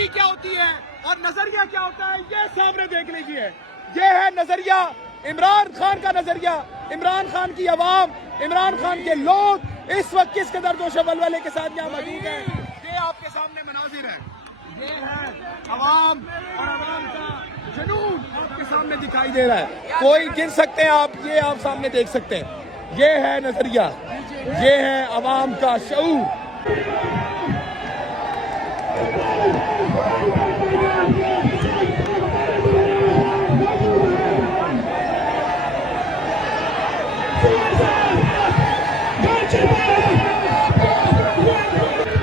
बेदारी क्या होती है और नजरिया क्या होता है, ये सामने देख लीजिए। ये है नजरिया, इमरान खान का नजरिया, इमरान खान की आवाम, इमरान खान के लोग इस वक्त किस कदर जोशो वलवले के साथ यहाँ मौजूद है। ये आपके सामने मनाजिर है, ये है अवाम और अवाम का जुनून आपके सामने दिखाई दे रहा है। कोई गिन सकते हैं आप, ये आप सामने देख सकते हैं। ये है नजरिया, ये है अवाम का शऊर।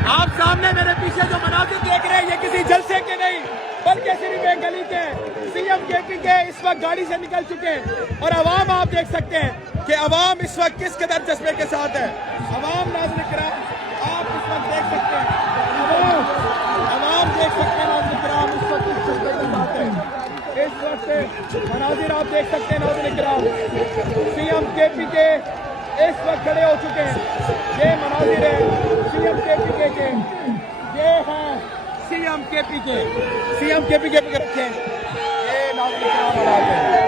आप सामने मेरे पीछे जो मनाजिर देख रहे हैं, ये किसी जलसे के नहीं बल्कि सिर्फ एक गली के सीएम केपी के इस वक्त गाड़ी से निकल चुके हैं। और अवाम आप देख सकते हैं कि अवाम इस वक्त किस कदर जज्बे के साथ है। अवाम नाज़रीन किराम आप इस वक्त देख सकते हैं, अवाम देख सकते हैं नाज़रीन किराम इस वक्त किस जज्बे के साथ है। इस वक्त मनाजिर आप देख सकते हैं नाज़रीन किराम, सीएम केपी के इस वक्त खड़े हो चुके हैं। ये मनाजिर है सीएम केपी के, ये है सीएम केपी के, सीएम केपी के पकड़ रखे हैं। ये नाज़रीन किराम हालात है।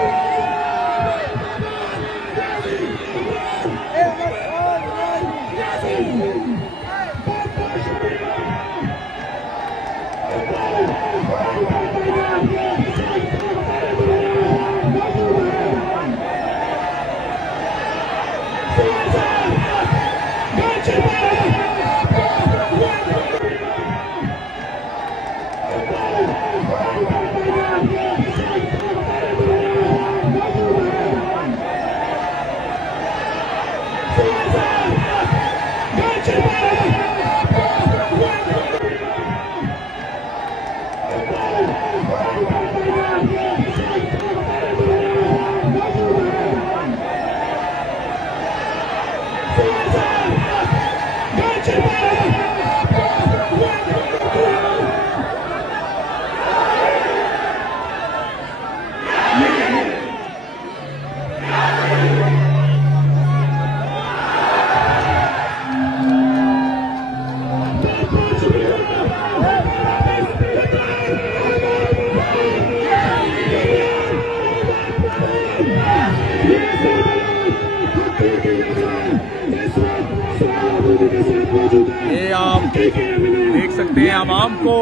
ये आप देख सकते हैं आवाम को,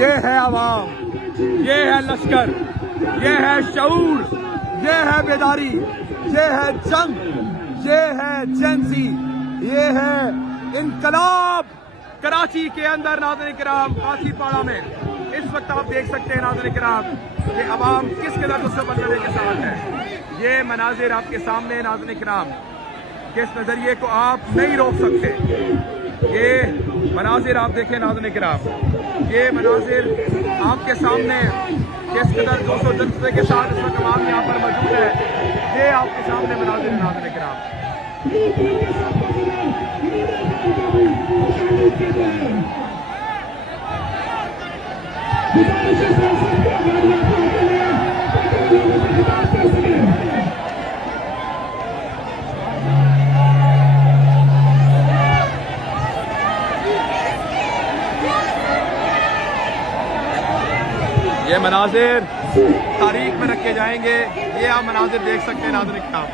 ये है आवाम, ये है लश्कर, ये है शऊर, ये है बेदारी, ये है जंग, ये है जेंसी, ये है इनकलाब। कराची के अंदर नाज़रीन किराम कासीपाड़ा में इस वक्त आप देख सकते हैं नाज़रीन किराम कि अवाम किस कदर गुस्से बदलने के साथ है। ये मनाजिर आपके सामने नाज़रीन किराम, किस नजरिए को आप नहीं रोक सकते। ये मनाजिर आप देखें नाज़रीन किराम, ये मनाजिर आपके सामने किस कदर जोशो जज्बे के साथ इस वक्त अवाम यहाँ पर मौजूद है। ये आपके सामने मनाजिर नाज़रीन किराम। ये मनाजिर तारीख में रखे जाएंगे। ये आप मनाजिर देख सकते हैं नाज़रीन किराम।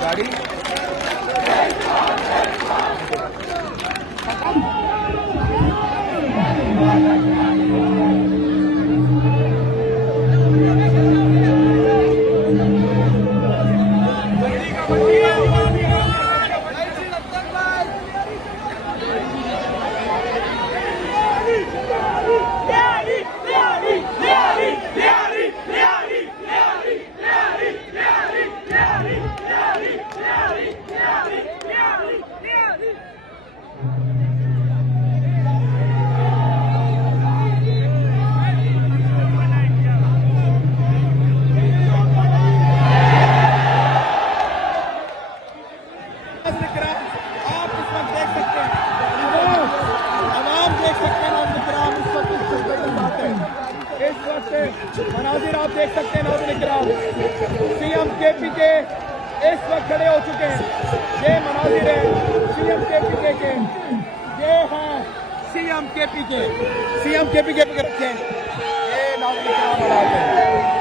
गाड़ी सकते हैं नाज़रीन किराम, सीएम केपीके इस वक्त खड़े हो चुके हैं। ये मनाजिर है सीएम केपीके के, ये है सीएम केपीके पे रखे ये नाज़रीन किराम हालात हैं।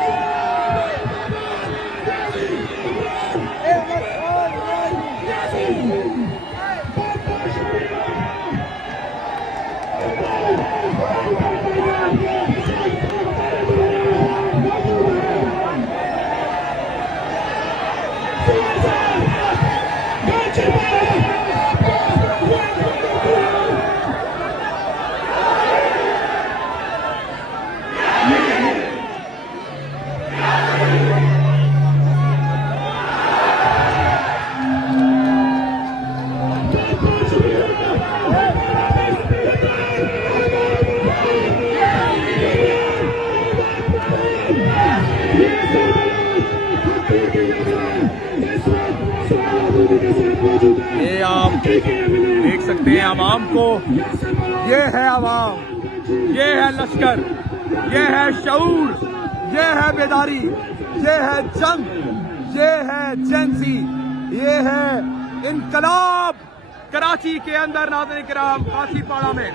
ये आप देख सकते हैं आवाम को, ये है आवाम, ये है लश्कर, ये है शऊर, ये है बेदारी, ये है जंग, ये है जेंसी, ये है इनकलाब। कराची के अंदर नाज़रीन किराम कासीपाड़ा में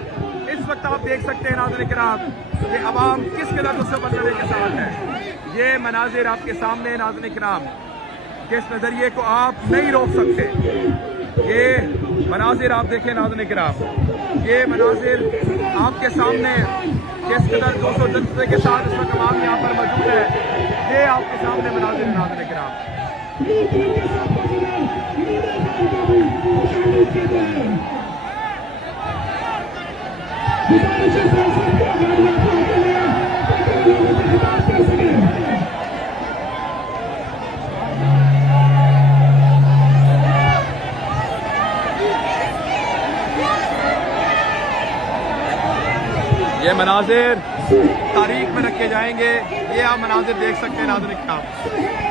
इस वक्त आप देख सकते हैं नाज़रीन किराम कि अवाम किस कदर गुस्से बदलने के साथ है। ये मनाजिर आपके सामने नाज़रीन किराम, किस नज़रिए को आप नहीं रोक सकते। ये मनाजिर आप देखें नाज़रीन किराम, ये मनाजिर आपके सामने किस कदर जोशो जज्बे के साथ इस वक्त अवाम यहाँ पर मौजूद है। ये आपके सामने मनाजिर नाज़रीन किराम। ये मनाजिर तारीख में रखे जाएंगे। ये आप मनाजिर देख सकते हैं नाज़रीन किराम।